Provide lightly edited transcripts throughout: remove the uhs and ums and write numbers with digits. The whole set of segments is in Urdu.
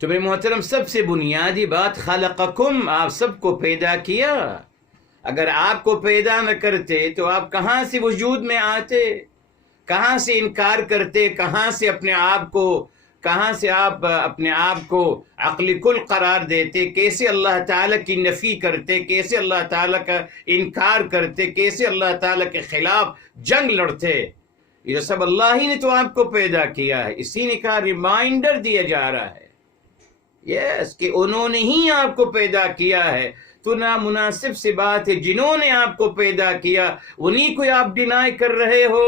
تو میرے محترم سب سے بنیادی بات خلقکم، آپ سب کو پیدا کیا. اگر آپ کو پیدا نہ کرتے تو آپ کہاں سے وجود میں آتے؟ کہاں سے انکار کرتے؟ کہاں سے اپنے آپ کو عقل کل قرار دیتے؟ کیسے اللہ تعالیٰ کی نفی کرتے؟ کیسے اللہ تعالیٰ کا انکار کرتے؟ کیسے اللہ تعالیٰ کے خلاف جنگ لڑتے؟ یہ سب اللہ ہی نے تو آپ کو پیدا کیا ہے. اسی نے کہا، ریمائنڈر دیا جا رہا ہے کہ انہوں نے ہی آپ کو پیدا کیا ہے. تو نامناسب سی بات ہے، جنہوں نے آپ کو پیدا کیا انہی کو آپ ڈینائی کر رہے ہو.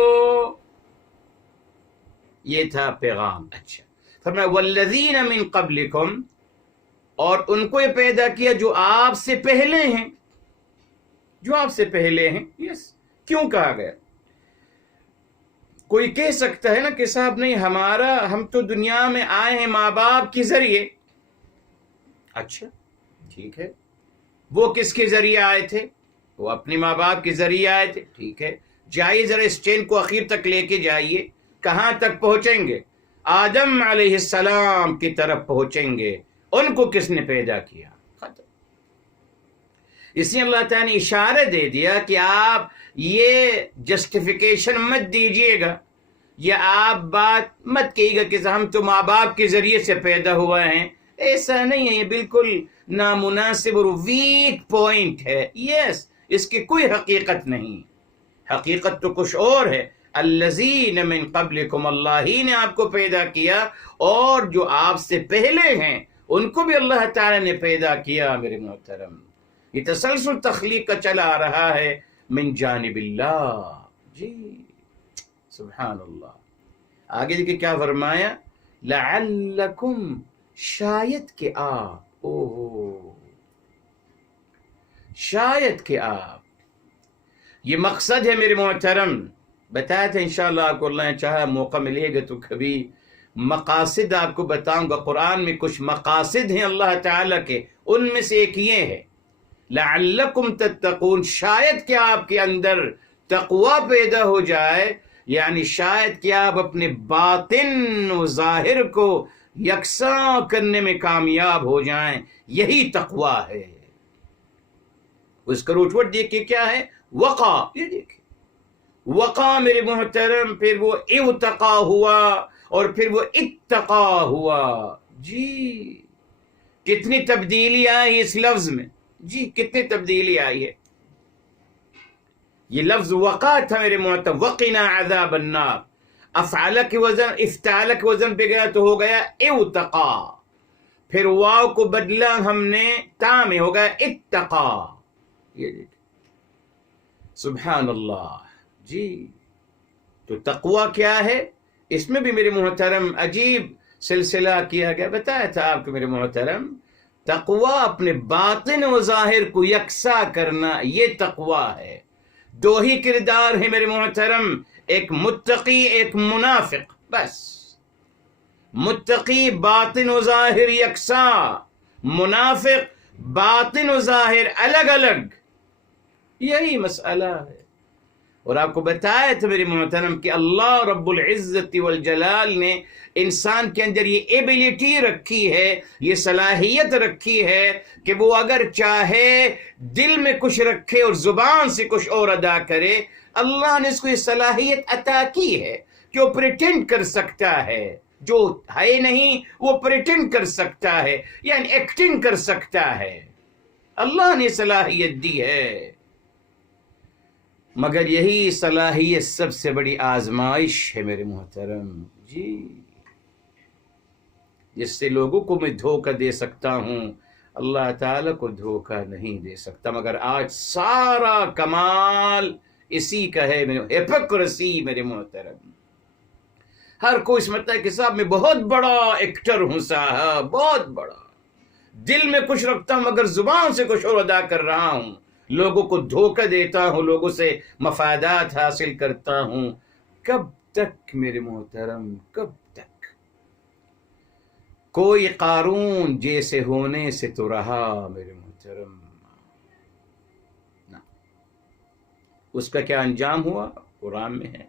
یہ تھا پیغام. اچھا، فرمایا والذین من قبلکم، اور ان کو یہ پیدا کیا جو آپ سے پہلے ہیں. جو آپ سے پہلے ہیں. یس، کیوں کہا گیا؟ کوئی کہہ سکتا ہے نا کہ صاحب نہیں، ہم تو دنیا میں آئے ہیں ماں باپ کے ذریعے. اچھا ٹھیک ہے، وہ کس کے ذریعے آئے تھے؟ وہ اپنے ماں باپ کے ذریعے آئے تھے. ٹھیک ہے، جائیے ذرا اس چین کو اخیر تک لے کے جائیے. کہاں تک پہنچیں گے؟ آدم علیہ السلام کی طرف پہنچیں گے. ان کو کس نے پیدا کیا؟ ختم. اس لیے اللہ تعالیٰ نے اشارہ دے دیا کہ آپ یہ جسٹیفیکیشن مت دیجیے گا، یا آپ بات مت کہیے گا کہ ہم تو ماں باپ کے ذریعے سے پیدا ہوا ہیں. ایسا نہیں ہے، یہ بالکل نامناسب اور ویک پوائنٹ ہے. یس، اس کی کوئی حقیقت نہیں. حقیقت تو کچھ اور ہے. الذین من قبلکم، اللہ ہی نے آپ کو پیدا کیا، اور جو آپ سے پہلے ہیں ان کو بھی اللہ تعالی نے پیدا کیا. میرے محترم، یہ تسلسل تخلیق کا چلا آ رہا ہے من جانب اللہ. جی سبحان اللہ. آگے دیکھیں کیا فرمایا، لعلکم، شاید کہ آپ، شاید کہ آپ. یہ مقصد ہے میرے محترم. بتایا تھا انشاءاللہ آپ کو اللہ نے چاہا موقع ملے گا تو کبھی مقاصد آپ کو بتاؤں گا. قرآن میں کچھ مقاصد ہیں اللہ تعالیٰ کے، ان میں سے ایک یہ ہے لعلکم تتقون، شاید کہ آپ کے اندر تقوی پیدا ہو جائے. یعنی شاید کہ آپ اپنے باطن و ظاہر کو یکساں کرنے میں کامیاب ہو جائیں. یہی تقوی ہے. اس کا روٹ ورڈ دیکھیے کیا ہے، وقع. یہ دیکھیں وقع میرے محترم، پھر وہ ارتقا ہوا، اور پھر وہ اتقا ہوا. جی کتنی تبدیلی آئی اس لفظ میں. جی کتنی تبدیلی آئی ہے. یہ لفظ وقع تھا میرے محترم، وقنا عذاب النار. افعال کے وزن، افتعال کے وزن پہ گیا تو ہو گیا ارتقا. پھر واو کو بدلا ہم نے تا میں، ہو گیا اتقا. یہ دیکھیں سبحان اللہ. جی تو تقوی کیا ہے؟ اس میں بھی میرے محترم عجیب سلسلہ کیا گیا. بتایا تھا آپ کو میرے محترم، تقوی اپنے باطن و ظاہر کو یکساں کرنا، یہ تقوی ہے. دو ہی کردار ہیں میرے محترم، ایک متقی، ایک منافق. بس متقی باطن و ظاہر یکساں، منافق باطن و ظاہر الگ الگ. یہی مسئلہ ہے. اور آپ کو بتایا تھا میرے محترم کہ اللہ رب العزت والجلال نے انسان کے اندر یہ ایبیلٹی رکھی ہے، یہ صلاحیت رکھی ہے کہ وہ اگر چاہے دل میں کچھ رکھے اور زبان سے کچھ اور ادا کرے. اللہ نے اس کو یہ صلاحیت عطا کی ہے کہ وہ پریٹینڈ کر سکتا ہے، جو ہے نہیں وہ پریٹینڈ کر سکتا ہے، یعنی ایکٹنگ کر سکتا ہے. اللہ نے صلاحیت دی ہے. مگر یہی صلاحیت سب سے بڑی آزمائش ہے میرے محترم. جی جس سے لوگوں کو میں دھوکہ دے سکتا ہوں، اللہ تعالیٰ کو دھوکہ نہیں دے سکتا. مگر آج سارا کمال اسی کا ہے، ہپوکریسی میرے محترم. ہر کوئی سمجھتا ہے کہ صاحب میں بہت بڑا ایکٹر ہوں، صاحب بہت بڑا، دل میں کچھ رکھتا ہوں مگر زبان سے کچھ اور ادا کر رہا ہوں، لوگوں کو دھوکہ دیتا ہوں، لوگوں سے مفادات حاصل کرتا ہوں. کب تک میرے محترم، کب تک؟ کوئی قارون جیسے ہونے سے تو رہا میرے محترم. اس کا کیا انجام ہوا قرآن میں ہے.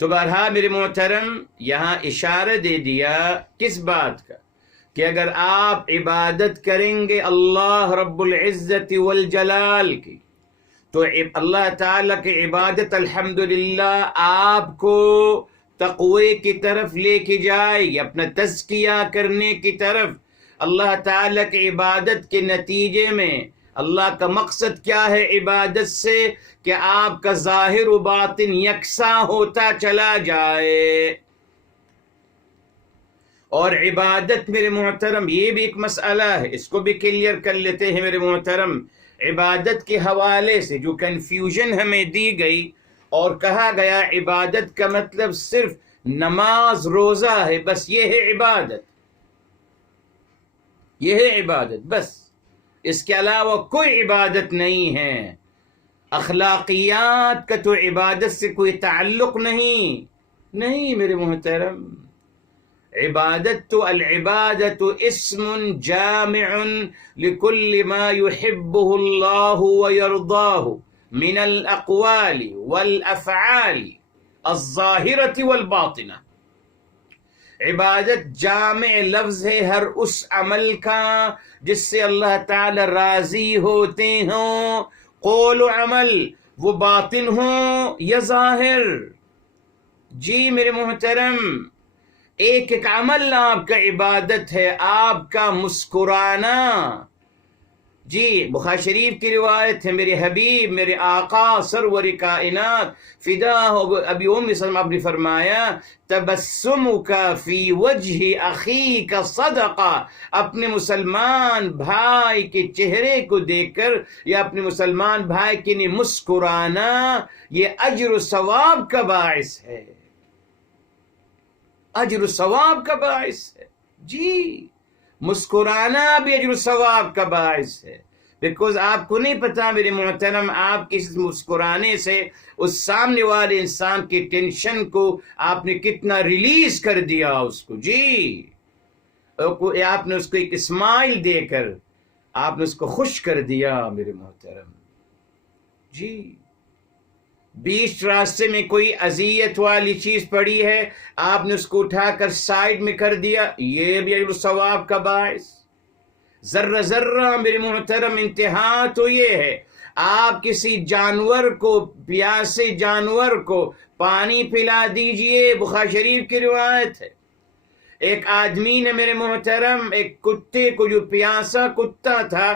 تو بہرحال میرے محترم یہاں اشارہ دے دیا کس بات کا، کہ اگر آپ عبادت کریں گے اللہ رب العزت والجلال کی تو اللہ تعالیٰ کی عبادت الحمدللہ آپ کو تقوی کی طرف لے کے جائے گی، اپنا تزکیہ کرنے کی طرف۔ اللہ تعالیٰ کی عبادت کے نتیجے میں اللہ کا مقصد کیا ہے عبادت سے؟ کہ آپ کا ظاہر و باطن یکساں ہوتا چلا جائے۔ اور عبادت میرے محترم، یہ بھی ایک مسئلہ ہے، اس کو بھی کلیئر کر لیتے ہیں میرے محترم۔ عبادت کے حوالے سے جو کنفیوژن ہمیں دی گئی اور کہا گیا عبادت کا مطلب صرف نماز روزہ ہے، بس یہ ہے عبادت، یہ ہے عبادت بس، اس کے علاوہ کوئی عبادت نہیں ہے۔ اخلاقیات کا تو عبادت سے کوئی تعلق نہیں میرے محترم۔ عبادت تو العبادت اسم جامع لكل ما يحبه الله ويرضاه من الاقوال والافعال الظاهرة والباطنة۔ عبادت جامع لفظ ہے ہر اس عمل کا جس سے اللہ تعالی راضی ہوتے ہوں، قول و عمل وہ باطن ہوں یا ظاہر۔ جی میرے محترم، ایک ایک عمل آپ کا عبادت ہے، آپ کا مسکرانا۔ جی بخاری شریف کی روایت ہے، میرے حبیب میرے آقا سرور کائنات فدا ابی ام سلمہ آپ نے فرمایا تبسمک فی وجہ اخیک صدقہ، اپنے مسلمان بھائی کے چہرے کو دیکھ کر یا اپنے مسلمان بھائی کے لیے مسکرانا یہ اجر و ثواب کا باعث ہے، اجر و ثواب کا باعث ہے۔ جی مسکرانا بھی اجر و ثواب کا باعث ہے، بیکوز آپ کو نہیں پتا میرے محترم، آپ کے مسکرانے سے اس سامنے والے انسان کی ٹینشن کو آپ نے کتنا ریلیز کر دیا اس کو۔ جی آپ نے اس کو ایک اسمائل دے کر آپ نے اس کو خوش کر دیا میرے محترم۔ جی بیچ راستے میں کوئی اذیت والی چیز پڑی ہے، آپ نے اس کو اٹھا کر سائڈ میں کر دیا، یہ بھی اجر و ثواب کا باعث۔ ذرہ ذرہ میرے محترم انتہا تو یہ ہے، آپ کسی جانور کو، پیاسے جانور کو پانی پلا دیجئے، بخاری شریف کی روایت ہے۔ ایک آدمی نے میرے محترم ایک کتے کو، جو پیاسا کتا تھا،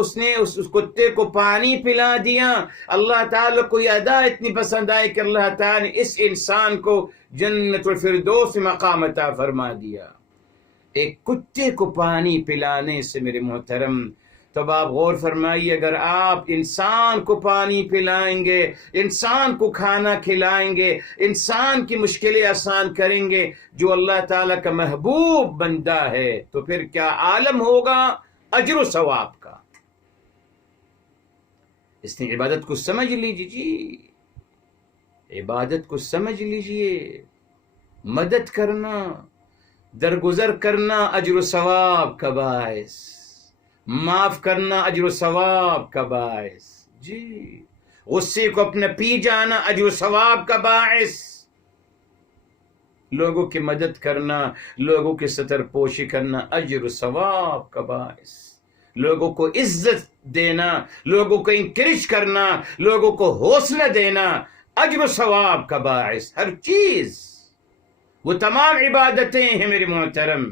اس نے اس کتے کو پانی پلا دیا۔ اللہ تعالیٰ کو یہ ادا اتنی پسند آئی کہ اللہ تعالیٰ نے اس انسان کو جنت الفردوس مقام عطا فرما دیا، ایک کتے کو پانی پلانے سے میرے محترم۔ تب آپ غور فرمائیے، اگر آپ انسان کو پانی پلائیں گے، انسان کو کھانا کھلائیں گے، انسان کی مشکلیں آسان کریں گے، جو اللہ تعالیٰ کا محبوب بندہ ہے، تو پھر کیا عالم ہوگا اجر و ثواب کا۔ اس نے عبادت کو سمجھ لیجیے، جی عبادت کو سمجھ لیجیے، مدد کرنا، درگزر کرنا اجر و ثواب کا باعث، معاف کرنا اجر و ثواب کا باعث، جی غصے کو اپنا پی جانا اجر و ثواب کا باعث، لوگوں کی مدد کرنا، لوگوں کی ستر پوشی کرنا اجر و ثواب کا باعث، لوگوں کو عزت دینا، لوگوں کو انکریج کرنا، لوگوں کو حوصلہ دینا اجر و ثواب کا باعث۔ ہر چیز وہ تمام عبادتیں ہیں میرے محترم،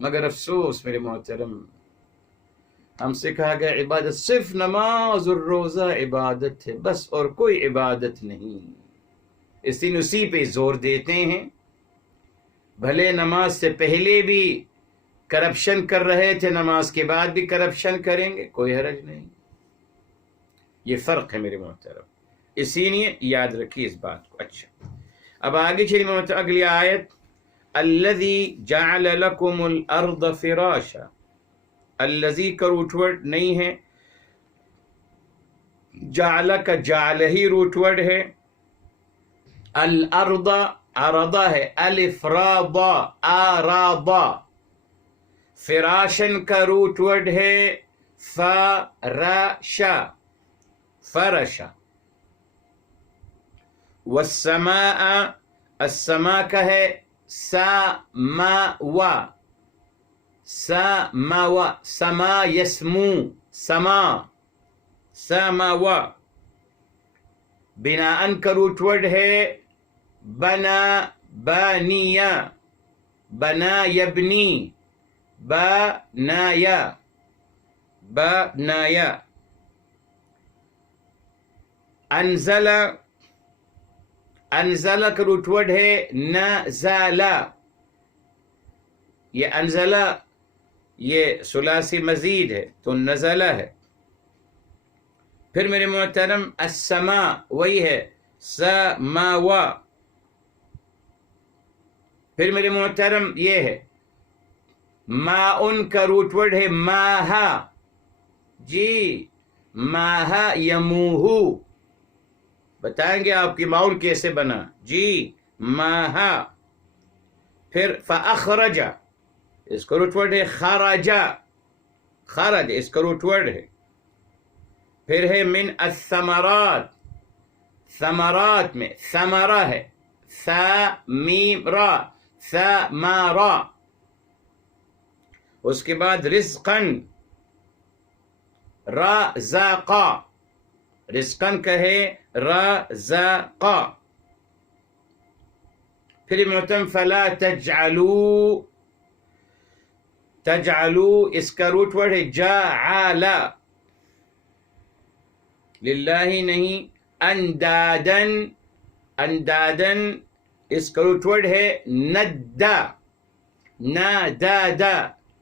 مگر افسوس میرے محترم، ہم سے کہا گیا عبادت صرف نماز اور روزہ عبادت ہے بس، اور کوئی عبادت نہیں، اس لیے اسی پہ زور دیتے ہیں۔ بھلے نماز سے پہلے بھی کرپشن کر رہے تھے، نماز کے بعد بھی کرپشن کریں گے، کوئی حرج نہیں، یہ فرق ہے میرے محترم، اسی لیے یاد رکھیے اس بات کو۔ اچھا اب آگے چلیے محترم، اگلی آیت، الذی جعل لکم الارض فراشا، الذی کا روٹ ورڈ نہیں ہے، جعل کا جعل ہی روٹ ورڈ ہے، الارض ارضا ہے، الف را ضا آراضا، فراشن کا روٹ ورڈ ہے فراشا، فرشا، والسماء، السماء کا ہے ساماوا، سماوا، سما یسمو، سما، سماوا. بنا ان کا روٹ ورڈ ہے بنا، بانیا، بنا یبنی، بنایا، بنایا. انزل، انزل کا روٹ ورڈ ہے نزلا. یہ انزلہ یہ ثلاثی مزید ہے تو نزلہ ہے. پھر میرے محترم السماء وہی ہے سماوا. پھر میرے محترم یہ ہے ماء کا روٹ ورڈ ہے ماہا. جی ماہا یموہو، بتائیں گے آپ کی ماؤن کیسے بنا. جی ماہا. پھر فاخرج، اس کا روٹ ورڈ ہے خرجا، خرج اس کا روٹ ورڈ ہے. پھر ہے من الثمرات، ثمرات میں ثمرہ ہے ثا میم را، ثمرہ. اس کے بعد رزقن، رزقا، رزقن کہے رزقا. پھر محترم فلا تجعلوا، تجعلو اس کا روٹ ورڈ ہے جعل، للہ نہیں. اندادن، اندادن اس کا روٹ ورڈ ہے ندا، نادادا،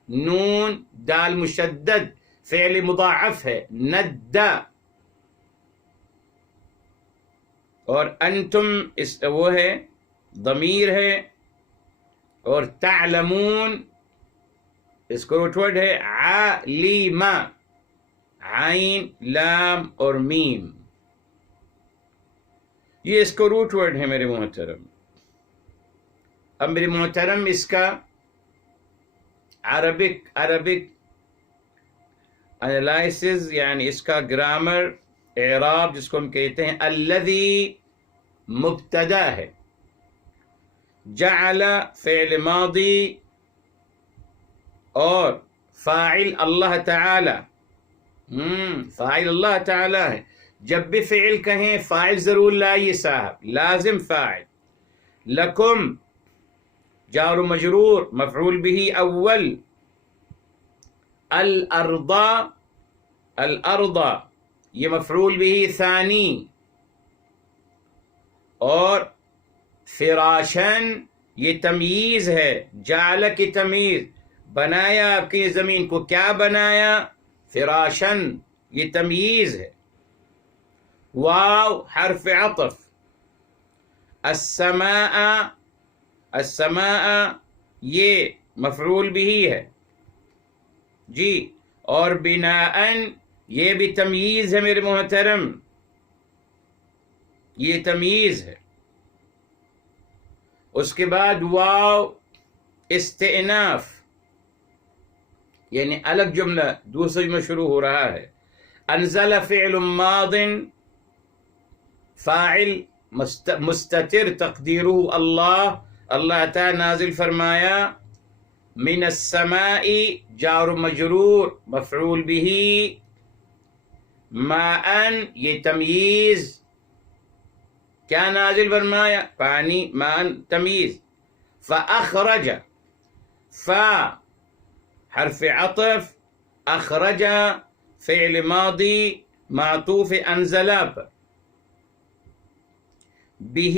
نون دال مشدد فعل مضاعف ہے ندا. اور انتم اس وہ ہے ضمیر ہے. اور تعلمون اس کا روٹ ورڈ ہے علیم، عین لام اور میم. یہ اس کا روٹ ورڈ ہے میرے محترم. اب میرے محترم اس کا عربک انالائسز یعنی اس کا گرامر اعراب جس کو ہم کہتے ہیں الذی مبتدا ہے، جعل فعل ماضی اور فاعل اللہ تعالی. فاعل اللہ تعالی ہے. جب بھی فعل کہیں فاعل ضرور لائیے صاحب، لازم فاعل. لکم جار و مجرور مفعول به اول. الارض، الارض یہ مفعول به ثانی. اور فراشن یہ تمییز ہے، جعل کی تمییز. بنایا آپ کی زمین کو، کیا بنایا؟ فراشن، یہ تمییز ہے. واو حرف عطف. السماء، السماء یہ مفعول به ہے. جی اور بناء یہ بھی تمییز ہے میرے محترم، یہ تمییز ہے. اس کے بعد واو استئناف یعنی الگ جملہ دوسرے میں شروع ہو رہا ہے. انزل فعل ماض، فاعل مستتر تقدیرہ اللہ، اللہ تعالی نازل فرمایا. من السماء جار و مجرور مفعول به. ماء یہ تمییز، کیا نازل فرمایا؟ پانی، ماء تمییز. فاخرج، فا حرف عطف، اخرج فعل ماضی معطوف انزل پر. به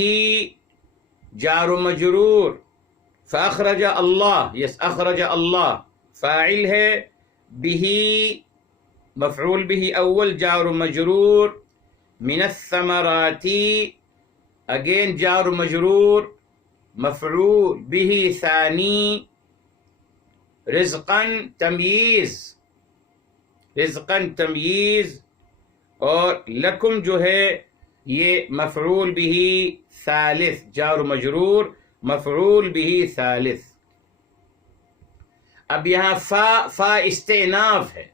جار و مجرور، فاخرج اللہ، یس اخرج اللہ فاعل ہے. به مفعول به اول جار و مجرور. من الثمرات اگین جار و مجرور مفعول به ثانی. رزقا تمییز، رزقا تمییز. اور لکم جو ہے یہ مفعول به ثالث، جار و مجرور مفعول به ثالث. اب یہاں فا استئناف ہے،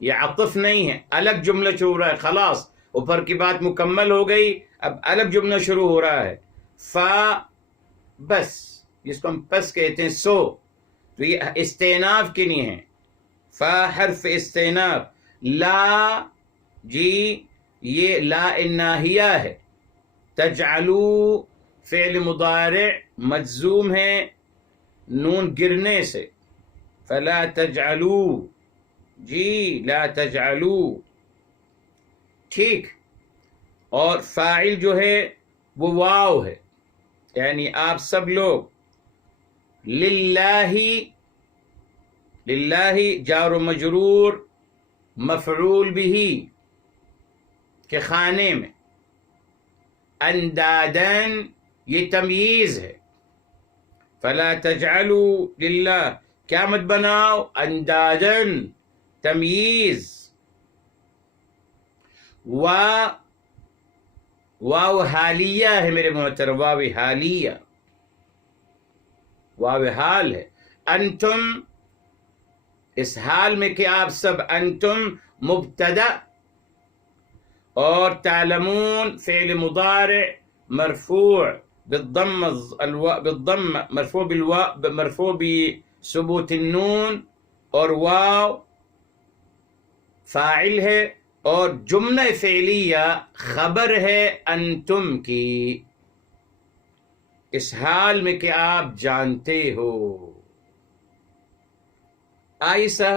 یہ عطف نہیں ہے، الگ جملہ شروع ہو رہا ہے. خلاص اوپر کی بات مکمل ہو گئی، اب الگ جملہ شروع ہو رہا ہے. فا بس، جس کو ہم پس کہتے ہیں سو. تو یہ استئناف کے لیے ہیں، فا حرف استئناف، لا جی یہ لا الناہیہ ہے، تجعلو فعل مضارع مجزوم ہے نون گرنے سے، فلا تجعلو جی لا تجعلو، ٹھیک. اور فاعل جو ہے وہ واو ہے، یعنی آپ سب لوگ للہ، للہ جار و مجرور مفعول بھی کے خانے میں، اندادن یہ تمییز ہے، فلا تجعلوا للہ کیا مت بناؤ، اندادن تمییز. واو حالیہ ہے میرے محترم، واو حالیہ، واو حال ہے. انتم اس حال میں کہ آپ سب، انتم مبتدا، اور تعلمون فعل مضارع مرفوع بالضم، مرفوع بثبوت النون، اور واو فاعل ہے، اور جملہ فعلیہ خبر ہے انتم کی، اس حال میں کہ آپ جانتے ہو. آئسہ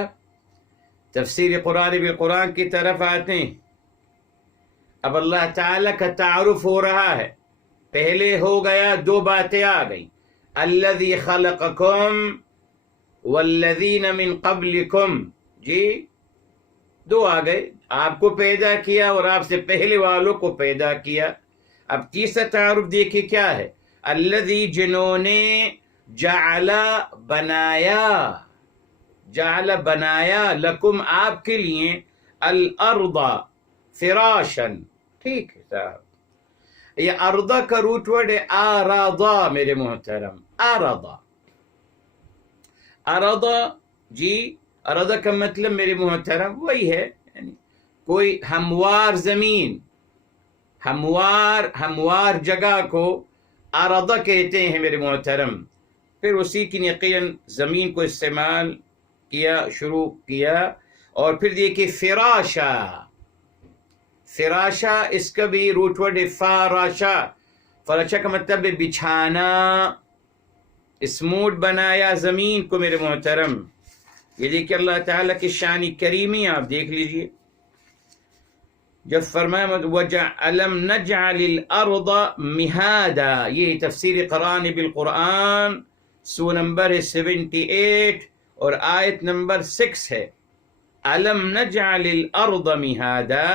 تفسیر قرآن بالقرآن کی طرف آتے ہیں. اب اللہ تعالیٰ کا تعارف ہو رہا ہے، پہلے ہو گیا، دو باتیں آ گئیں، الذی خلقکم والذین من قبلکم، جی دو آ گئے، آپ کو پیدا کیا اور آپ سے پہلے والوں کو پیدا کیا. اب تیسرا تعارف دیکھیے کیا ہے، الذی جنہوں نے جعل بنایا، جعل بنایا، لکم آپ کے لیے، الارض فراشن، ٹھیک ہے صاحب. یہ ارضا کا روٹ ورڈ ہے آراضا میرے محترم، آراضا، آراضا جی. ارضا کا مطلب میرے محترم وہی ہے، یعنی کوئی ہموار زمین، ہموار جگہ کو ارضا کہتے ہیں میرے محترم. پھر اسی کی یقیناً زمین کو استعمال کیا، شروع کیا. اور پھر دیکھیے فراشا، فراشا اس کا بھی روٹ ورڈ ہے فراشا. فراشا کا مطلب ہے بچھانا، اسموتھ بنایا زمین کو میرے محترم. یہ دیکھیے اللہ تعالیٰ کی شان کریمی آپ دیکھ لیجئے، جب فرمایا وَأَلَمْ نَجْعَلِ الْأَرْضَ مِهَادًا، یہ تفسیر قرآن بالقرآن سورہ نمبر ہے 78 اور آیت نمبر 6 ہے. أَلَمْ نَجْعَلِ الْأَرْضَ مِهَادًا،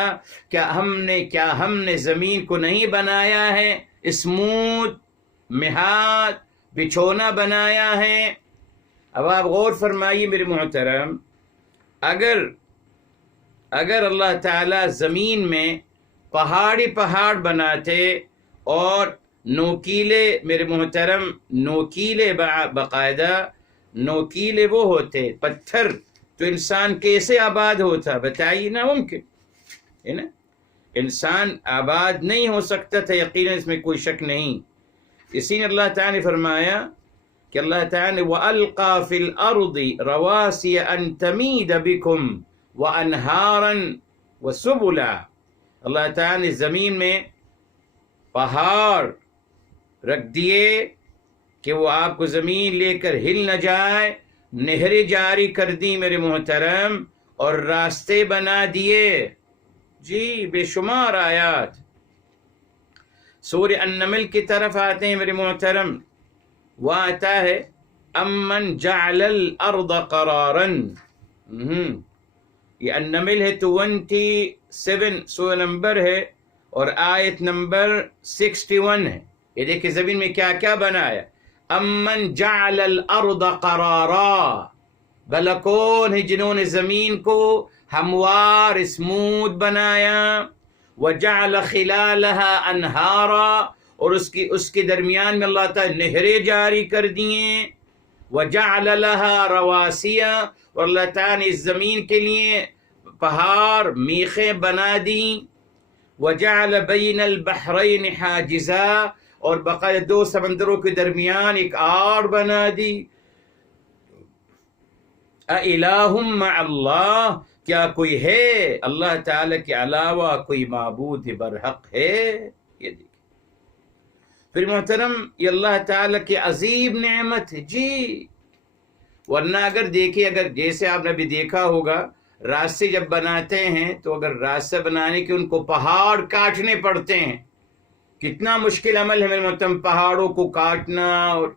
کیا ہم نے زمین کو نہیں بنایا ہے اسموتھ، مہاد بچھونا بنایا ہے. اب آپ غور فرمائیے میرے محترم، اگر اللہ تعالیٰ زمین میں پہاڑ بناتے اور نوکیلے میرے محترم، نوکیلے باقاعدہ نوکیلے وہ ہوتے پتھر، تو انسان کیسے آباد ہوتا بتائیے؟ ناممکن ہے نا، انسان آباد نہیں ہو سکتا تھا، یقیناً اس میں کوئی شک نہیں. اسی نے اللہ تعالیٰ نے فرمایا کہ اللہ تعالیٰ نے وَأَلْقَى فِي الْأَرْضِ رَوَاسِيَ أَن تَمِيدَ بِكُمْ وَأَنْهَارًا وَسُبُلًا، اللہ تعالیٰ نے زمین میں پہاڑ رکھ دیے کہ وہ آپ کو زمین لے کر ہل نہ جائے، نہریں جاری کر دی میرے محترم، اور راستے بنا دیے. جی بے شمار آیات. سورہ النمل کی طرف آتے ہیں میرے محترم، وہ آتا ہے امن جعل الارض قرارا، یہ النمل ہے 27 سورہ نمبر ہے اور آیت نمبر 61 ہے. یہ دیکھیں زمین میں کیا کیا بنایا، امن جعل الارض قرارا، بھلا کون ہے جنہوں نے زمین کو ہموار اسموتھ بنایا، وجعل خلالها انہارا، اور اس کے درمیان میں اللہ تعالیٰ نہریں جاری کر دیے، وجعل لها رواسیا، اور اللہ تعالیٰ نے اس زمین کے لیے پہاڑ میخیں بنا دیں، وجعل بین البحرین حاجزا، اور باقاعدہ دو سمندروں کے درمیان ایک آڑ بنا دی، اِلَٰهٌ مَّعَ اللَّهِ، کیا کوئی ہے اللہ تعالی کے علاوہ کوئی معبود برحق ہے؟ یہ دیکھیں پھر محترم، یہ اللہ تعالی کی عظیم نعمت ہے جی. ورنہ اگر دیکھیں، اگر جیسے آپ نے بھی دیکھا ہوگا راستے جب بناتے ہیں تو اگر راستہ بنانے کے ان کو پہاڑ کاٹنے پڑتے ہیں. کتنا مشکل عمل ہے میرے محترم، پہاڑوں کو کاٹنا اور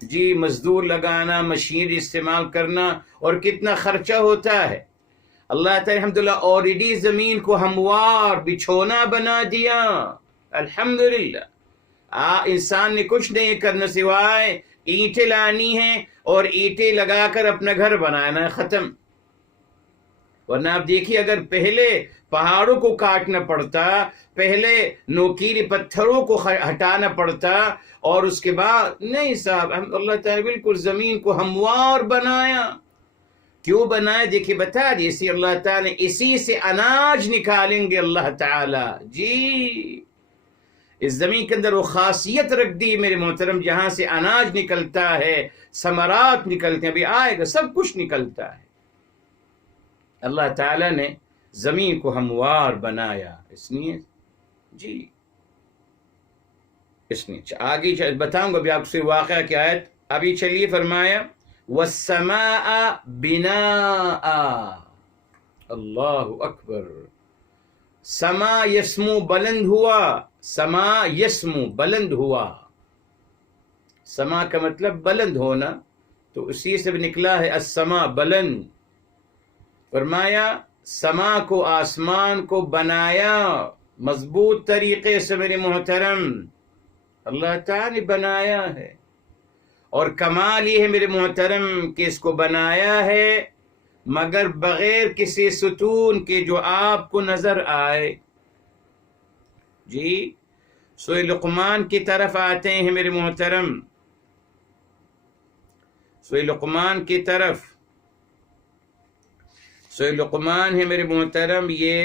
جی مزدور لگانا، مشین استعمال کرنا، اور کتنا خرچہ ہوتا ہے. اللہ تعالی الحمدللہ اوریڈی زمین کو ہموار بچھونا بنا دیا. الحمدللہ انسان نے کچھ نہیں کرنا سوائے اینٹیں لانی ہیں اور اینٹیں لگا کر اپنا گھر بنانا، ختم. ورنہ آپ دیکھیے اگر پہلے پہاڑوں کو کاٹنا پڑتا، پہلے نوکیلی پتھروں کو ہٹانا پڑتا، اور اس کے بعد نہیں صاحب، اللہ تعالیٰ بالکل زمین کو ہموار بنایا. کیوں بنایا؟ دیکھیے بتا دیے، اللہ تعالیٰ اسی سے اناج نکالیں گے اللہ تعالیٰ. جی اس زمین کے اندر وہ خاصیت رکھ دی میرے محترم، جہاں سے اناج نکلتا ہے، ثمرات نکلتے ہیں، ابھی آئے گا سب کچھ نکلتا ہے. اللہ تعالیٰ نے زمین کو ہموار بنایا، اس لیے جی اس لیے آگے بتاؤں گا ابھی آپ سے واقعہ کی آیت. ابھی چلیے فرمایا وَالسَّمَاءَ بِنَاءً. اللہ اکبر. سما یسمو بلند ہوا، سما یسمو بلند ہوا. سما کا مطلب بلند ہونا، تو اسی سے نکلا ہے السما بلند. فرمایا سما کو، آسمان کو بنایا مضبوط طریقے سے میرے محترم، اللہ تعالی نے بنایا ہے. اور کمال یہ ہے میرے محترم کہ اس کو بنایا ہے مگر بغیر کسی ستون کے جو آپ کو نظر آئے. جی سورہ لقمان کی طرف آتے ہیں میرے محترم، سورہ لقمان کی طرف. سورہ لقمان ہے میرے محترم، یہ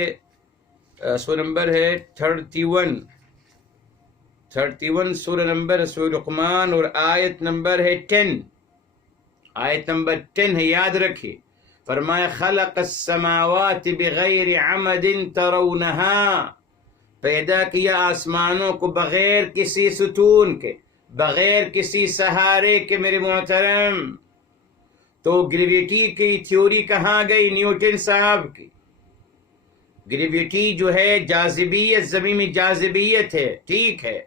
سورہ نمبر ہے 31 سورہ نمبر سورہ لقمان، اور آیت نمبر ہے 10. آیت نمبر 10 ہے، یاد رکھیے. فرمایا خلق السماوات بغیر عمد ترونها، پیدا کیا آسمانوں کو بغیر کسی ستون کے، بغیر کسی سہارے کے میرے محترم. تو گریویٹی کی تھیوری کہاں گئی نیوٹن صاحب کی؟ گریویٹی جو ہے جاذبیت، زمین میں جاذبیت ہے، ٹھیک ہے،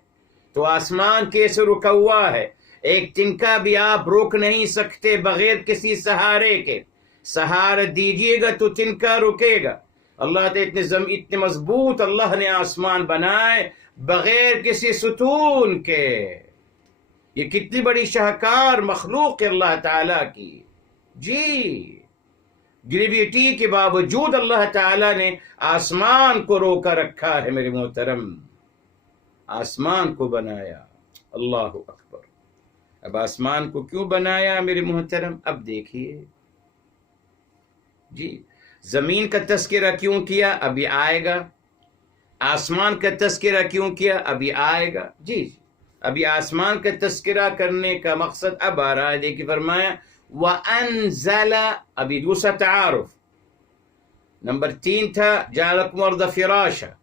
تو آسمان کیسے رکا ہوا ہے؟ ایک تنکا بھی آپ روک نہیں سکتے بغیر کسی سہارے کے. سہارا دیجیے گا تو تنکا رکے گا. اللہ تعالیٰ اتنے مضبوط اللہ نے آسمان بنائے بغیر کسی ستون کے. یہ کتنی بڑی شاہکار مخلوق ہے اللہ تعالیٰ کی. جی گریویٹی کے باوجود اللہ تعالیٰ نے آسمان کو روکا رکھا ہے میرے محترم، آسمان کو بنایا. اللہ اکبر. اب آسمان کو کیوں بنایا میرے محترم؟ اب دیکھیے جی زمین کا تذکرہ کیوں کیا؟ ابھی آئے گا. آسمان کا تذکرہ کیوں کیا؟ ابھی آئے گا. جی ابھی آسمان کا تذکرہ کرنے کا مقصد اب آ رہا ہے. دیکھیے فرمایا وَأَنزَلَ، ابھی دوسرا تعارف. نمبر 3 تھا جَعَلَكُمُ الْأَرْضَ فِرَاشًا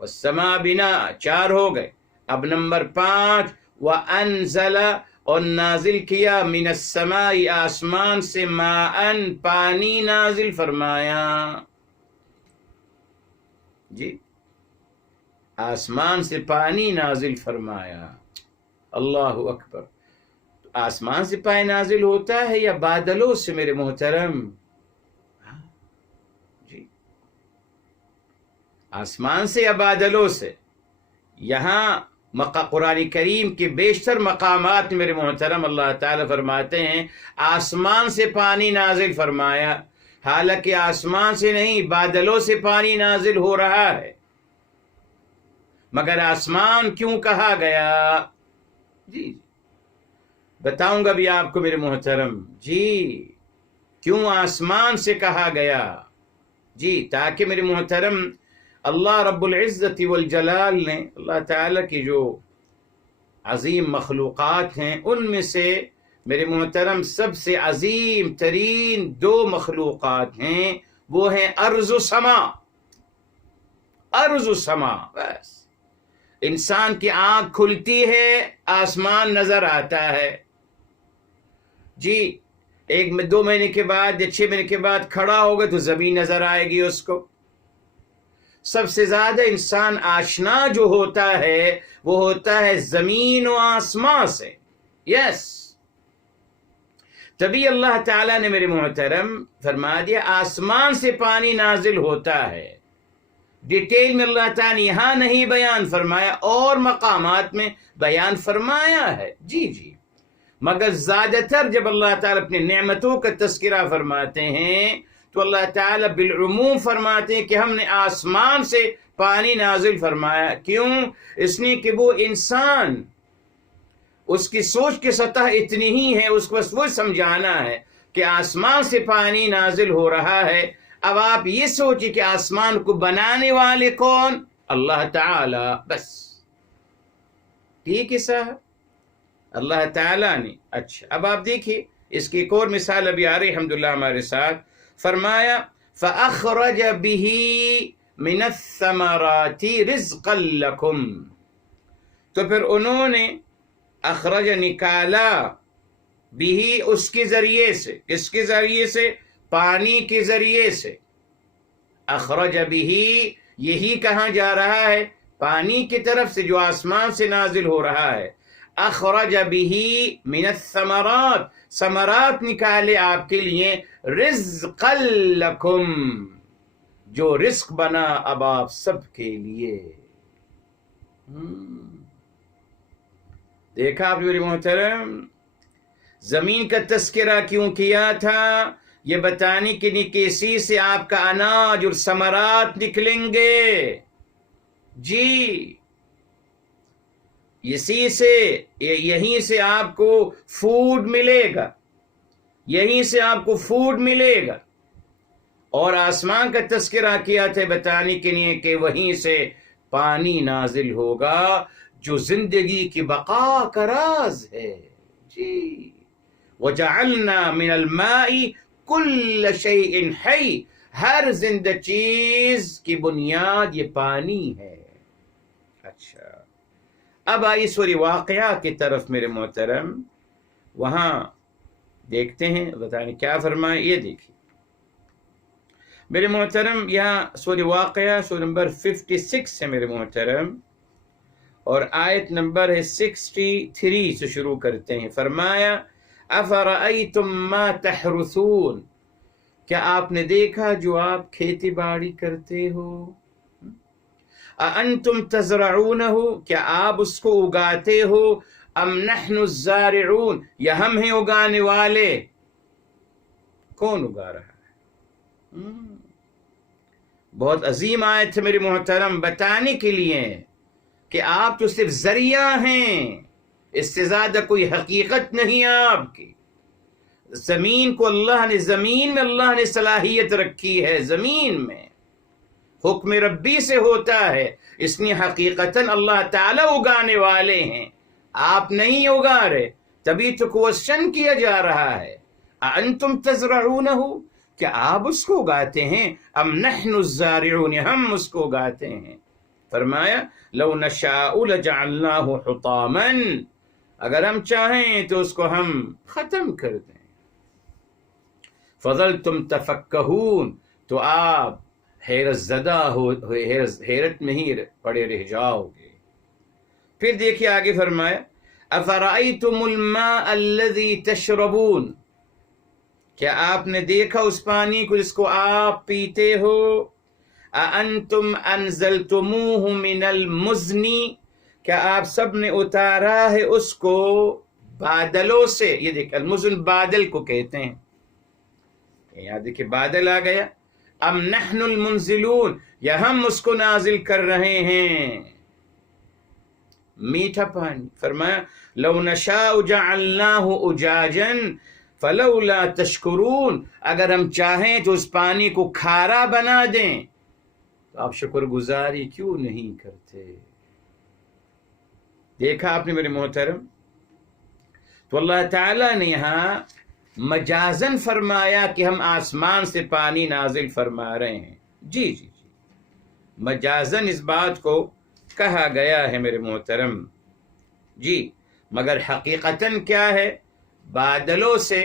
وَالسَّمَاءَ بِنَاءً، 4 ہو گئے. اب نمبر 5 وَأَنزَلَ، اور نازل کیا من السماء، آسمان سے، ماءً، پانی نازل فرمایا. جی آسمان سے پانی نازل فرمایا. اللہ اکبر. آسمان سے پانی نازل ہوتا ہے یا بادلوں سے میرے محترم؟ جی آسمان سے یا بادلوں سے؟ یہاں قرآن کریم کے بیشتر مقامات میرے محترم اللہ تعالیٰ فرماتے ہیں آسمان سے پانی نازل فرمایا، حالانکہ آسمان سے نہیں بادلوں سے پانی نازل ہو رہا ہے. مگر آسمان کیوں کہا گیا؟ جی بتاؤں گا بھی آپ کو میرے محترم. جی کیوں آسمان سے کہا گیا؟ جی تاکہ میرے محترم اللہ رب العزت والجلال نے، اللہ تعالیٰ کی جو عظیم مخلوقات ہیں ان میں سے میرے محترم سب سے عظیم ترین دو مخلوقات ہیں، وہ ہیں ارض و سما. ارض و سما، بس انسان کی آنکھ کھلتی ہے آسمان نظر آتا ہے. جی 2 مہینے کے بعد یا 6 مہینے کے بعد کھڑا ہوگا تو زمین نظر آئے گی اس کو. سب سے زیادہ انسان آشنا جو ہوتا ہے وہ ہوتا ہے زمین و آسمان سے. یس، تبھی اللہ تعالیٰ نے میرے محترم فرما دیا آسمان سے پانی نازل ہوتا ہے. ڈیٹیل میں اللہ تعالیٰ نے یہاں نہیں بیان فرمایا، اور مقامات میں بیان فرمایا ہے. جی مگر زیادہ تر جب اللہ تعالیٰ اپنی نعمتوں کا تذکرہ فرماتے ہیں تو اللہ تعالیٰ بالعموم فرماتے ہیں کہ ہم نے آسمان سے پانی نازل فرمایا. کیوں؟ اس لیے کہ وہ انسان، اس کی سوچ کی سطح اتنی ہی ہے، اس کو بس وہ سمجھانا ہے کہ آسمان سے پانی نازل ہو رہا ہے. اب آپ یہ سوچیں کہ آسمان کو بنانے والے کون؟ اللہ تعالی. بس ٹھیک ہے صاحب، اللہ تعالیٰ نے. اچھا اب آپ دیکھیے اس کی ایک اور مثال ابھی آ رہی الحمدللہ ہمارے ساتھ. فرمایا فَأَخْرَجَ بِهِ مِنَ الثَّمَرَاتِ رِزْقًا لَكُمْ، تو پھر انہوں نے اخرج نکالا بھی اس کے ذریعے سے. کس کے ذریعے سے؟ پانی کے ذریعے سے. اخرج بھی یہی کہاں جا رہا ہے؟ پانی کی طرف سے جو آسمان سے نازل ہو رہا ہے. اخرج بھی من الثمرات، ثمرات نکالے آپ کے لیے، رزقا لکم، جو رزق بنا اب آپ سب کے لیے. دیکھا آپ میرے محترم، زمین کا تذکرہ کیوں کیا تھا؟ یہ بتانے کے لیے کہ اسی سے آپ کا اناج اور ثمرات نکلیں گے. جی اسی سے، یہیں سے آپ کو فوڈ ملے گا، یہیں سے آپ کو فوڈ ملے گا. اور آسمان کا تذکرہ کیا تھا بتانے کے لیے کہ وہیں سے پانی نازل ہوگا جو زندگی کی بقا کا راز ہے. جی وَجَعَلْنَا مِنَ الْمَاءِ كُلَّ شَيْءٍ حَيٍّ، ہر زندہ چیز کی بنیاد یہ پانی ہے. اچھا اب آئیے سورہ واقعہ کی طرف میرے محترم، وہاں دیکھتے ہیں بتائیں کیا فرمائے. یہ دیکھیں میرے محترم، یہاں سورہ واقعہ سورہ نمبر 56 ہے میرے محترم، اور آیت نمبر ہے 63 سے شروع کرتے ہیں. فرمایا افرأیتم ما تحرثون، کیا آپ نے دیکھا جو آپ کھیتی باڑی کرتے ہو؟ اانتم تزرعونہ، کیا آپ اس کو اگاتے ہو؟ ام نحن الزارعون، یا ہم ہیں اگانے والے؟ کون اگا رہا ہے؟ بہت عظیم آیت ہے میرے محترم، بتانے کے لیے کہ آپ تو صرف ذریعہ ہیں، اس سے زیادہ کوئی حقیقت نہیں ہے آپ کی. زمین کو زمین میں اللہ نے صلاحیت رکھی ہے، زمین میں حکم ربی سے ہوتا ہے، اس لیے حقیقتاً اللہ تعالیٰ اگانے والے ہیں، آپ نہیں اگا رہے. تبھی تو کوشچن کیا جا رہا ہے انتم تزرعونہ، کیا آپ اس کو اگاتے ہیں؟ ام نحن الزارعون، ہم اس کو اگاتے ہیں. فرمایا لو نشاء لجعلناہ حطاما، اگر ہم چاہیں تو اس کو ہم ختم کر دیں. فظلتم تفکہون، تو آپ حیرت زدہ حیرت میں ہی پڑے رہ جاؤ گے. پھر دیکھیے آگے فرمایا افرأیتم الماء الذی تشربون، کیا آپ نے دیکھا اس پانی کو جس کو آپ پیتے ہو؟ اانتم انزلتموہ من المزن، کیا آپ سب نے اتارا ہے اس کو بادلوں سے؟ یہ دیکھ المزن بادل کو کہتے ہیں، یہاں دیکھیں بادل آ گیا. ام نحن المنزلون، یا ہم اس کو نازل کر رہے ہیں میٹھا پانی. فرمایا لو نشاء جعلناہ اجاجا فلولا تشکرون، اگر ہم چاہیں تو اس پانی کو کھارا بنا دیں تو آپ شکر گزاری کیوں نہیں کرتے؟ دیکھا آپ نے میرے محترم، تو اللہ تعالیٰ نے یہاں مجازن فرمایا کہ ہم آسمان سے پانی نازل فرما رہے ہیں. جی جی جی، مجازن اس بات کو کہا گیا ہے میرے محترم جی، مگر حقیقتاً کیا ہے؟ بادلوں سے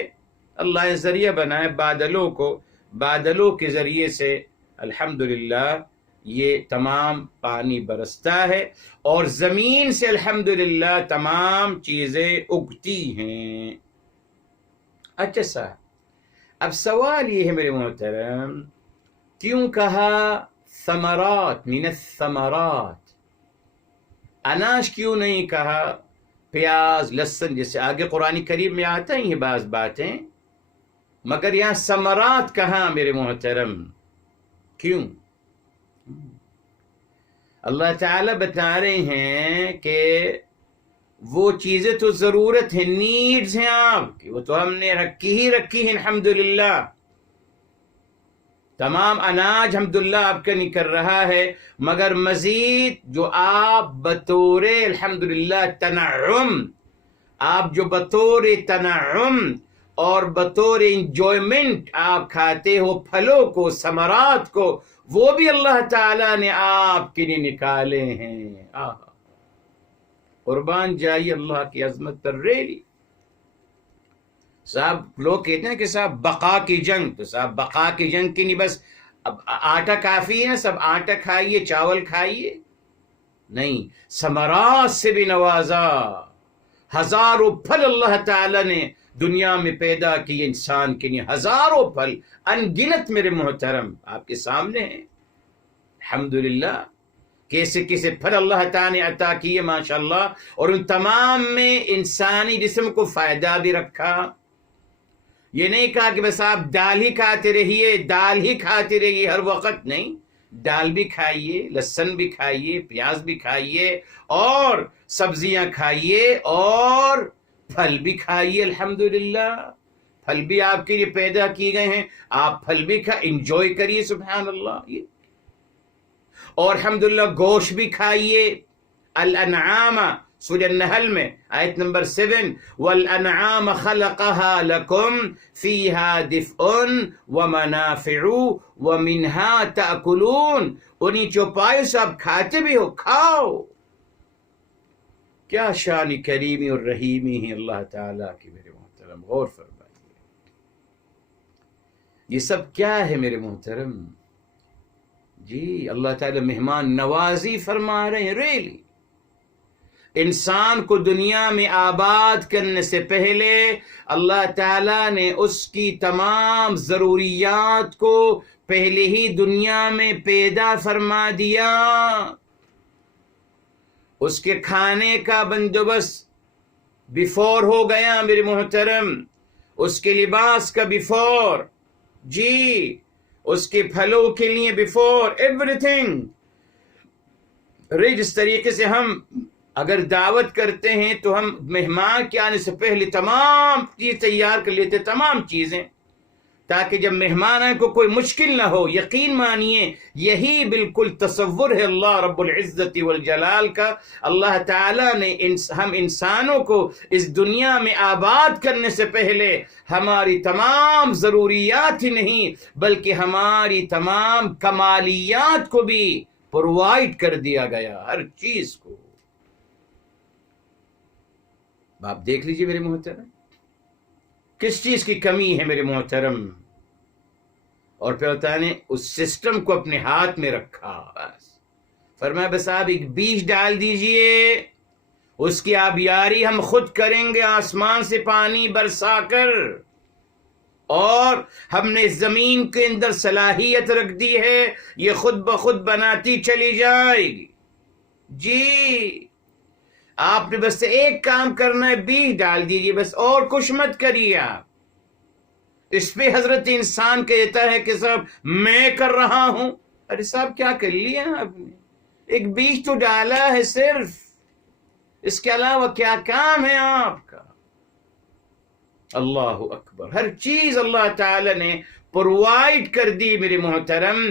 اللہ نے ذریعہ بنائے، بادلوں کے ذریعے سے الحمدللہ یہ تمام پانی برستا ہے، اور زمین سے الحمدللہ تمام چیزیں اگتی ہیں. اچھا صاحب، اب سوال یہ ہے میرے محترم، کیوں کہا ثمرات من الثمرات؟ اناج کیوں نہیں کہا؟ پیاز، لہسن، جیسے آگے قرآن کریم میں آتا ہیں یہ بعض باتیں، مگر یہاں ثمرات کہاں میرے محترم؟ کیوں؟ اللہ تعالیٰ بتا رہے ہیں کہ وہ چیزیں تو ضرورت ہے، نیڈز ہیں آپ کی، وہ تو ہم نے رکھی ہیں الحمدللہ. تمام اناج الحمدللہ آپ کا نکل رہا ہے، مگر مزید جو آپ بطور الحمدللہ تنعم، آپ جو بطور تنعم اور بطور انجوائمنٹ آپ کھاتے ہو پھلوں کو، ثمرات کو، وہ بھی اللہ تعالیٰ نے آپ کے لیے نکالے ہیں. قربان جائیے اللہ کی عظمت پر. ریلی صاحب لوگ کہتے ہیں کہ صاحب بقا کی جنگ، تو صاحب بقا کی جنگ کی نہیں، بس اب آٹا کافی ہے نا، سب آٹا کھائیے، چاول کھائیے؟ نہیں، ثمرات سے بھی نوازا. ہزاروں پھل اللہ تعالیٰ نے دنیا میں پیدا کی انسان کے لیے، ہزاروں پھل ان گنت میرے محترم آپ کے سامنے ہیں. الحمدللہ کیسے کیسے پھل اللہ تعالیٰ نے عطا کیے ماشاءاللہ، اور ان تمام میں انسانی جسم کو فائدہ بھی رکھا. یہ نہیں کہا کہ بس آپ دال ہی کھاتے رہیے ہر وقت. نہیں، دال بھی کھائیے، لہسن بھی کھائیے، پیاز بھی کھائیے، اور سبزیاں کھائیے، اور پھل بھی کھائیے. الحمدللہ پھل بھی آپ کے لیے پیدا کیے گئے ہیں، آپ پھل بھی انجوائے کریے. سبحان اللہ. اور الحمدللہ گوشت بھی کھائیے. الانعام سورہ النحل میں آیت نمبر 7، والانعام خلقها لکم فیہا دفء ومنافع ومنہا تأکلون. انہی چوپایوں سے آپ کھاتے بھی ہو، کھاؤ. کیا شان کریمی اور رحیمی ہے اللہ تعالیٰ کی میرے محترم، غور فرمائیے. یہ سب کیا ہے میرے محترم؟ جی اللہ تعالیٰ مہمان نوازی فرما رہے ہیں. ریلی انسان کو دنیا میں آباد کرنے سے پہلے اللہ تعالیٰ نے اس کی تمام ضروریات کو پہلے ہی دنیا میں پیدا فرما دیا. اس کے کھانے کا بندوبست بیفور ہو گیا میرے محترم، اس کے لباس کا بیفور، جی اس کے پھلوں کے لیے بیفور، ایوری تھنگ. جس طریقے سے ہم اگر دعوت کرتے ہیں تو ہم مہمان کے آنے سے پہلے تمام چیز تیار کر لیتے، تمام چیزیں، تاکہ جب مہمان آئے کو کوئی مشکل نہ ہو. یقین مانیے یہی بالکل تصور ہے اللہ رب العزت والجلال کا. اللہ تعالیٰ نے ہم انسانوں کو اس دنیا میں آباد کرنے سے پہلے ہماری تمام ضروریات ہی نہیں بلکہ ہماری تمام کمالیات کو بھی پرووائڈ کر دیا گیا، ہر چیز کو. آپ دیکھ لیجئے میرے محترم کس چیز کی کمی ہے میرے محترم. اور پھر اللہ نے اس سسٹم کو اپنے ہاتھ میں رکھا. بس فرمایا بس آپ ایک بیج ڈال دیجئے، اس کی آبیاری ہم خود کریں گے آسمان سے پانی برسا کر، اور ہم نے زمین کے اندر صلاحیت رکھ دی ہے، یہ خود بخود بناتی چلی جائے گی. جی آپ نے بس ایک کام کرنا ہے، بیج ڈال دیجئے، بس اور کچھ مت کریے. آپ اس پہ حضرت انسان کہتا ہے کہ صاحب میں کر رہا ہوں. ارے صاحب کیا کر لیا آپ نے؟ ایک بیج تو ڈالا ہے صرف، اس کے علاوہ کیا کام ہے آپ کا؟ اللہ اکبر. ہر چیز اللہ تعالی نے پرووائڈ کر دی میرے محترم.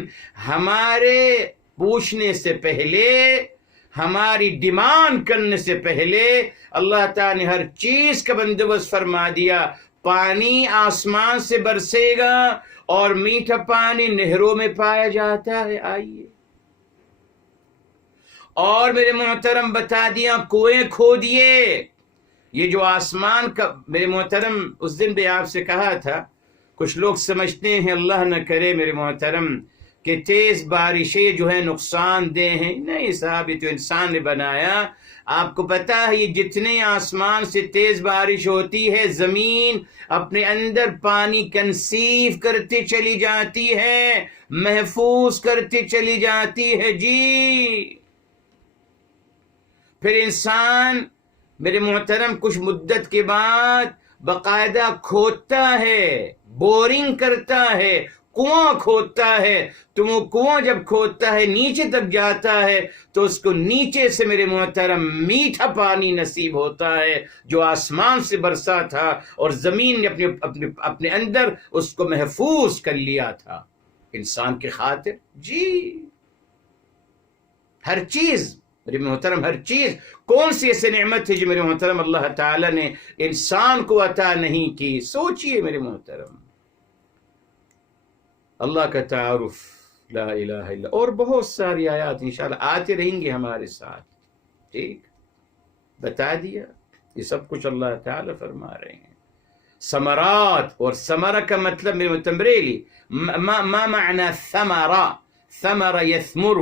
ہمارے پوچھنے سے پہلے ہماری ڈیمانڈ کرنے سے پہلے اللہ تعالیٰ نے ہر چیز کا بندوبست فرما دیا. پانی آسمان سے برسے گا اور میٹھا پانی نہروں میں پایا جاتا ہے. آئیے اور میرے محترم بتا دیا کنویں کھودیے. یہ جو آسمان کا میرے محترم اس دن بھی آپ سے کہا تھا، کچھ لوگ سمجھتے ہیں اللہ نہ کرے میرے محترم کہ تیز بارشیں جو ہے نقصان دہ ہیں. نہیں صاحب، یہ تو انسان نے بنایا. آپ کو پتا ہے یہ جتنے آسمان سے تیز بارش ہوتی ہے زمین اپنے اندر پانی کنسیو کرتی چلی جاتی ہے، محفوظ کرتی چلی جاتی ہے. جی پھر انسان میرے محترم کچھ مدت کے بعد باقاعدہ کھودتا ہے، بورنگ کرتا ہے، کنواں کھودتا ہے. تو وہ کنواں جب کھودتا ہے نیچے تک جاتا ہے تو اس کو نیچے سے میرے محترم میٹھا پانی نصیب ہوتا ہے جو آسمان سے برسا تھا اور زمین نے اپنے اندر اس کو محفوظ کر لیا تھا انسان کی خاطر. جی ہر چیز میرے محترم، ہر چیز. کون سی ایسی نعمت ہے جو میرے محترم اللہ تعالیٰ نے انسان کو عطا نہیں کی؟ سوچئے میرے محترم. اللہ کا تعارف، لا الہ الا، اور بہت ساری آیات انشاءاللہ آتے رہیں گے ہمارے ساتھ. ٹھیک بتا دیا یہ سب کچھ اللہ تعالیٰ فرما رہے ہیں. ثمرات، اور ثمرہ کا مطلب میرے تمریلی ما معنی ثمرہ؟ ثمرہ یثمر.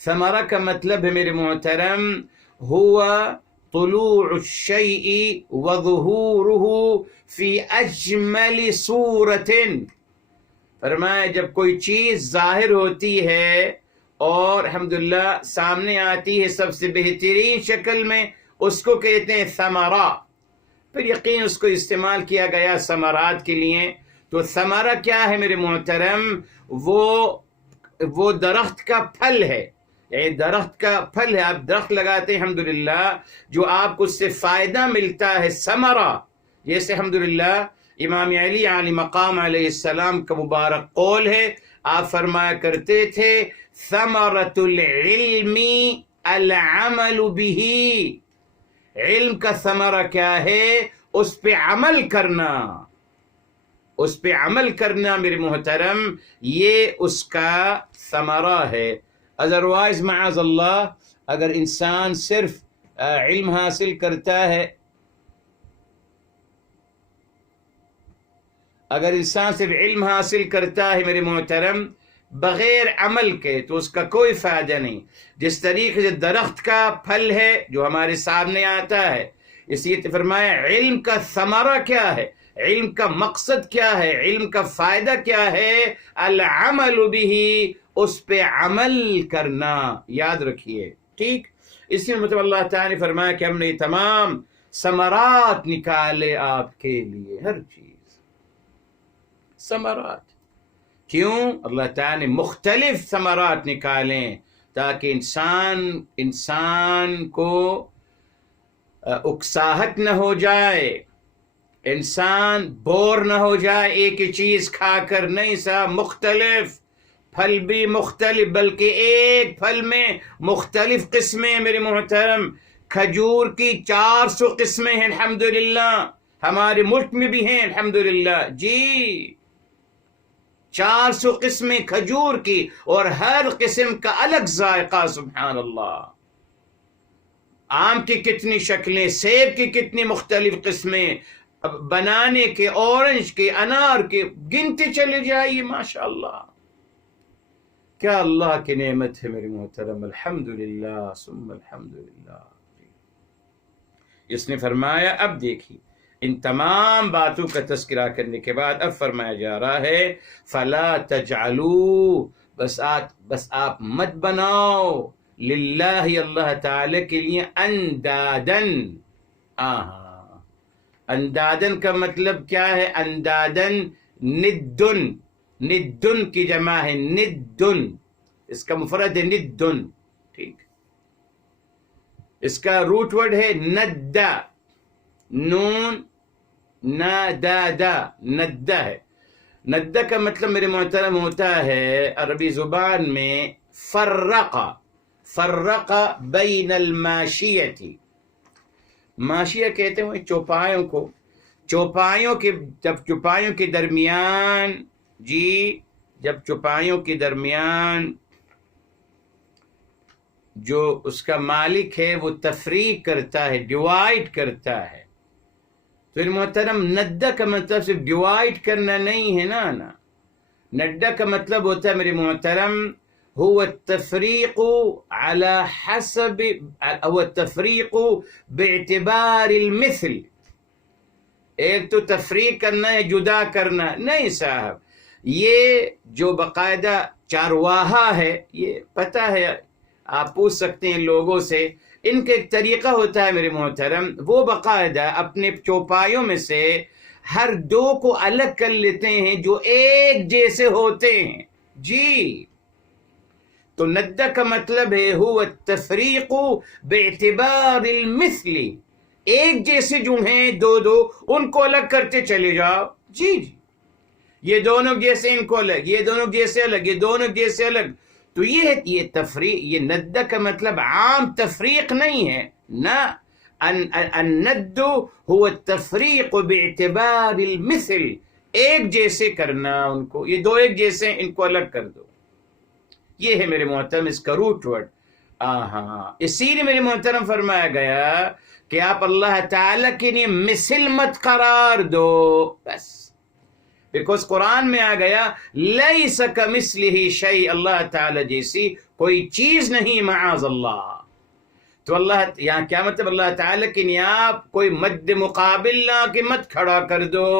ثمرہ کا مطلب ہے میرے محترم ہوا طلوع الشیء وظہورہ فی اجمل صورت. فرمایا جب کوئی چیز ظاہر ہوتی ہے اور الحمدللہ سامنے آتی ہے سب سے بہترین شکل میں، اس کو کہتے ہیں ثمرہ. پھر یقین اس کو استعمال کیا گیا ثمرات کے لیے. تو ثمرہ کیا ہے میرے محترم؟ وہ درخت کا پھل ہے. یعنی درخت کا پھل ہے، آپ درخت لگاتے ہیں الحمدللہ جو آپ کو اس سے فائدہ ملتا ہے ثمرہ. جیسے الحمدللہ امام علی علیہ مقام علیہ السلام کا مبارک قول ہے، آپ فرمایا کرتے تھے ثمرۃ العلم العمل به. علم کا ثمرہ کیا ہے؟ اس پہ عمل کرنا. اس پہ عمل کرنا میرے محترم یہ اس کا ثمرہ ہے. ادروائز معاذ اللہ اگر انسان صرف علم حاصل کرتا ہے، اگر انسان صرف علم حاصل کرتا ہے میرے محترم بغیر عمل کے تو اس کا کوئی فائدہ نہیں. جس طریقے سے درخت کا پھل ہے جو ہمارے سامنے آتا ہے، اس لیے فرمایا علم کا ثمرہ کیا ہے، علم کا مقصد کیا ہے، علم کا فائدہ کیا ہے؟ العمل به، اس پہ عمل کرنا. یاد رکھیے ٹھیک. اسی مطلب اللہ تعالیٰ نے فرمایا کہ ہم نے تمام ثمرات نکالے آپ کے لیے. ہر چیز ثمرات. کیوں؟ اللہ تعالیٰ نے مختلف ثمرات نکالیں تاکہ انسان کو اکساہٹ نہ ہو جائے، انسان بور نہ ہو جائے ایک ہی چیز کھا کر. نہیں صاحب، مختلف پھل بھی مختلف، بلکہ ایک پھل میں مختلف قسمیں میرے محترم. کھجور کی 400 قسمیں ہیں الحمدللہ، ہمارے ملک میں بھی ہیں الحمدللہ. جی 400 قسمیں کھجور کی، اور ہر قسم کا الگ ذائقہ. سبحان اللہ. آم کی کتنی شکلیں، سیب کی کتنی مختلف قسمیں، بنانے کے، اورنج کے، انار کے، گنتے چلے جائیے. ماشاءاللہ کیا اللہ کی نعمت ہے میرے محترم. الحمدللہ ثم الحمدللہ. اس نے فرمایا اب دیکھیے ان تمام باتوں کا تذکرہ کرنے کے بعد اب فرمایا جا رہا ہے فلا تجعلوا، بس آپ مت بناؤ للہ اللہ تعالی کے لیے اندادن. اندادن کا مطلب کیا ہے؟ اندادن ندن. ندن کی جمع ہے ندن، اس کا مفرد ہے ندن. ٹھیک. اس کا روٹ ورڈ ہے ندہ، نون نادادا، ندہ ہے. ندہ کا مطلب میرے محترم ہوتا ہے عربی زبان میں فرقہ. فرق بین الماشیتی، ماشیہ کہتے ہیں چوپایوں کو، جب چوپایوں کے درمیان جب چوپایوں کے درمیان جو اس کا مالک ہے وہ تفریق کرتا ہے، ڈیوائڈ کرتا ہے، تو محترم ندہ کا مطلب صرف ڈیوائڈ کرنا نہیں ہے نا، ندہ کا مطلب ہوتا ہے میرے محترم هو التفريق على حسب، هو التفريق باعتبار المثل. ایک تو تفریق کرنا ہے، جدا کرنا نہیں صاحب، یہ جو باقاعدہ چارواہا ہے، یہ پتہ ہے، آپ پوچھ سکتے ہیں لوگوں سے، ان کا ایک طریقہ ہوتا ہے میرے محترم، وہ باقاعدہ اپنے چوپایوں میں سے ہر دو کو الگ کر لیتے ہیں جو ایک جیسے ہوتے ہیں جی. تو ندہ کا مطلب ہے هو التفریق باعتبار المثل، ایک جیسے جو ہیں دو ان کو الگ کرتے چلے جاؤ جی، یہ دونوں جیسے ان کو الگ، یہ دونوں جیسے الگ، یہ دونوں جیسے الگ. تو یہ تفریق، یہ ندہ کا مطلب عام تفریق نہیں ہے، نہ، الند هو التفریق باعتبار المثل، ایک جیسے کرنا ان کو، یہ دو ایک جیسے ان کو الگ کر دو. یہ ہے میرے محترم اس کا روٹ ورڈ. اسی لیے میرے محترم فرمایا گیا کہ آپ اللہ تعالیٰ کے لیے مثل مت قرار دو بس، بیکاز قرآن میں آ گیا لیس کمثلہ شیء، اللہ تعالیٰ جیسی کوئی چیز نہیں معاذ اللہ. تو اللہ یہاں کیا مطلب، اللہ تعالیٰ کے لیے آپ کوئی مد مقابل لا کے مت کھڑا کر دو.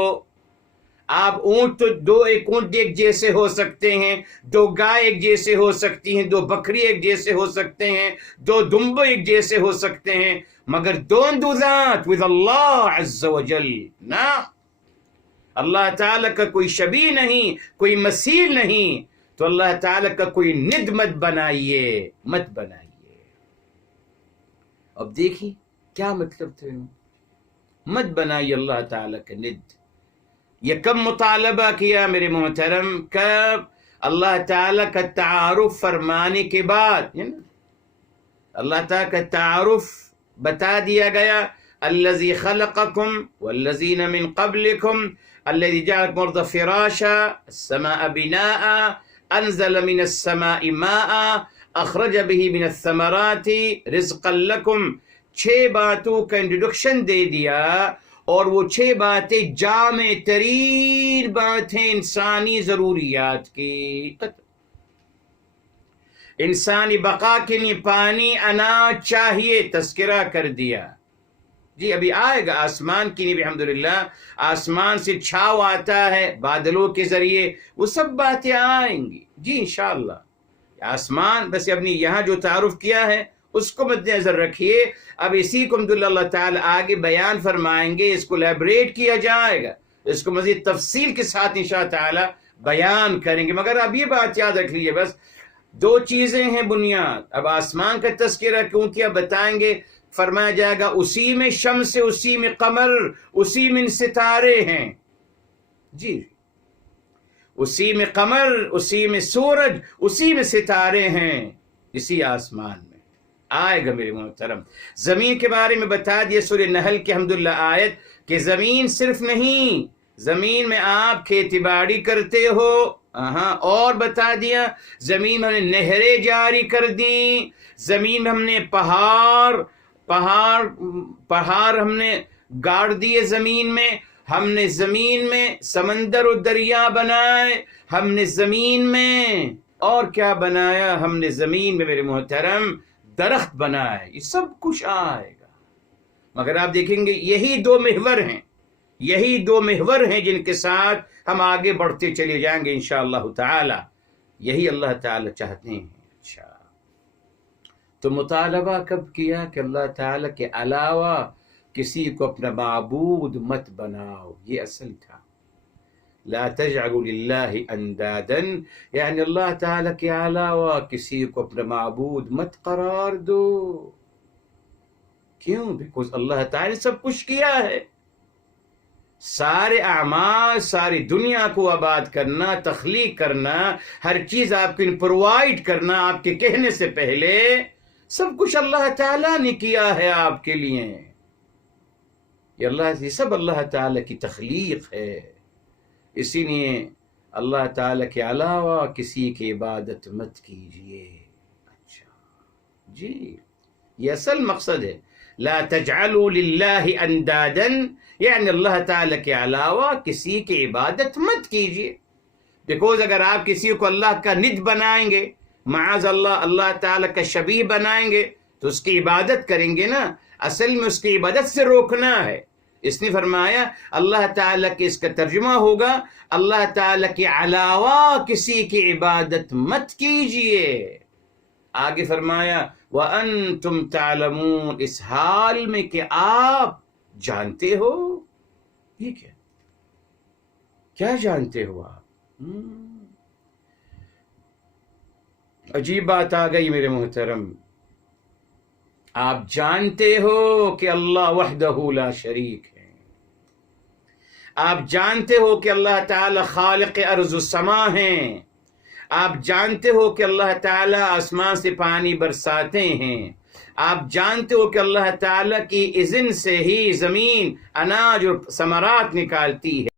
آپ اونٹ تو ایک اونٹ ایک جیسے ہو سکتے ہیں، دو گائے ایک جیسے ہو سکتی ہیں، دو بکری ایک جیسے ہو سکتے ہیں، دو دمبو ایک جیسے ہو سکتے ہیں، مگر don't do that with Allah عز و جل. نا، اللہ تعالیٰ کا کوئی شبیہ نہیں، کوئی مثیل نہیں، تو اللہ تعالیٰ کا کوئی ند مت بنائیے. اب دیکھیے کیا مطلب تھا، مت بنائیے اللہ تعالیٰ کا ند. یہ کب مطالبہ کیا میرے محترم، کب اللہ تعالیٰ کا تعارف فرمانے کے بعد، اللہ تعالیٰ کا تعارف بتا دیا گیا، الذی خلقکم والذین من قبلکم الذی جعل لکم الارض فراشا السماء بناء انزل من السماء ماء اخرج به من الثمرات رزقا لکم. 6 باتوں کا انٹروڈکشن دے دیا، اور وہ 6 باتیں جامع ترین باتیں انسانی ضروریات کی. انسانی بقا کے لیے پانی، اناج چاہیے، تذکرہ کر دیا جی. ابھی آئے گا آسمان کے لیے بھی الحمدللہ، آسمان سے چھاؤ آتا ہے بادلوں کے ذریعے، وہ سب باتیں آئیں گی جی انشاءاللہ. آسمان بس اپنی یہاں جو تعارف کیا ہے اس کو مد نظر رکھیے. اب اسی کو الحمدللہ اللہ تعالیٰ آگے بیان فرمائیں گے، اس کو لیبریٹ کیا جائے گا، اس کو مزید تفصیل کے ساتھ انشاءاللہ تعالیٰ بیان کریں گے. مگر اب یہ بات یاد رکھ لیجیے، بس 2 چیزیں ہیں بنیاد. اب آسمان کا تذکرہ کیونکہ اب بتائیں گے، فرمایا جائے گا اسی میں شمس، اسی میں قمر، اسی میں ستارے ہیں جی، اسی میں قمر، اسی میں سورج، اسی میں ستارے ہیں، اسی آسمان میں. آئے گا میرے محترم. زمین کے بارے میں بتا دیا سورہ نحل کی الحمدللہ آیت کہ زمین صرف نہیں، زمین میں آپ کھیتی باڑی کرتے ہو، اور بتا دیا زمین میں ہم نے نہریں جاری کر دیں، زمین میں ہم نے پہاڑ ہم نے گاڑ دیے، زمین میں ہم نے زمین میں سمندر و دریا بنائے، ہم نے زمین میں اور کیا بنایا، ہم نے زمین میں میرے محترم درخت بنائے. یہ سب کچھ آئے گا. مگر آپ دیکھیں گے یہی 2 محور ہیں جن کے ساتھ ہم آگے بڑھتے چلے جائیں گے انشاءاللہ تعالی. یہی اللہ تعالی چاہتے ہیں. اچھا، تو مطالبہ کب کیا کہ اللہ تعالی کے علاوہ کسی کو اپنا معبود مت بناؤ. یہ اصل تھا، لا تجعلوا للہ اندادا، یعنی اللہ تعالیٰ کے علاوہ کسی کو اپنا معبود مت قرار دو. کیوں؟ بیکاز اللہ تعالیٰ نے سب کچھ کیا ہے. سارے اعمال، ساری دنیا کو آباد کرنا، تخلیق کرنا، ہر چیز آپ کو پرووائڈ کرنا آپ کے کہنے سے پہلے سب کچھ اللہ تعالیٰ نے کیا ہے آپ کے لیے. یہ سب اللہ تعالیٰ کی تخلیق ہے. اسی لیے اللہ تعالیٰ کے علاوہ کسی کی عبادت مت کیجیے. اچھا جی، یہ اصل مقصد ہے. لا تجعلوا للہ اندادا، یعنی اللہ تعالیٰ کے علاوہ کسی کی عبادت مت کیجیے. بیکوز اگر آپ کسی کو اللہ کا ند بنائیں گے، معاذ اللہ اللہ تعالیٰ کا شبیہ بنائیں گے، تو اس کی عبادت کریں گے نا. اصل میں اس کی عبادت سے روکنا ہے. اس نے فرمایا اللہ تعالیٰ کے، اس کا ترجمہ ہوگا اللہ تعالیٰ کے علاوہ کسی کی عبادت مت کیجیے. آگے فرمایا وَأَنْتُمْ تَعْلَمُونَ، اس حال میں کہ آپ جانتے ہو. یہ کیا جانتے ہو آپ؟ عجیب بات آ گئی میرے محترم. آپ جانتے ہو کہ اللہ وحدہ لا شریک ہے. آپ جانتے ہو کہ اللہ تعالی خالق ارض و سما ہیں. آپ جانتے ہو کہ اللہ تعالی آسمان سے پانی برساتے ہیں. آپ جانتے ہو کہ اللہ تعالی کی اذن سے ہی زمین اناج اور ثمرات نکالتی ہے.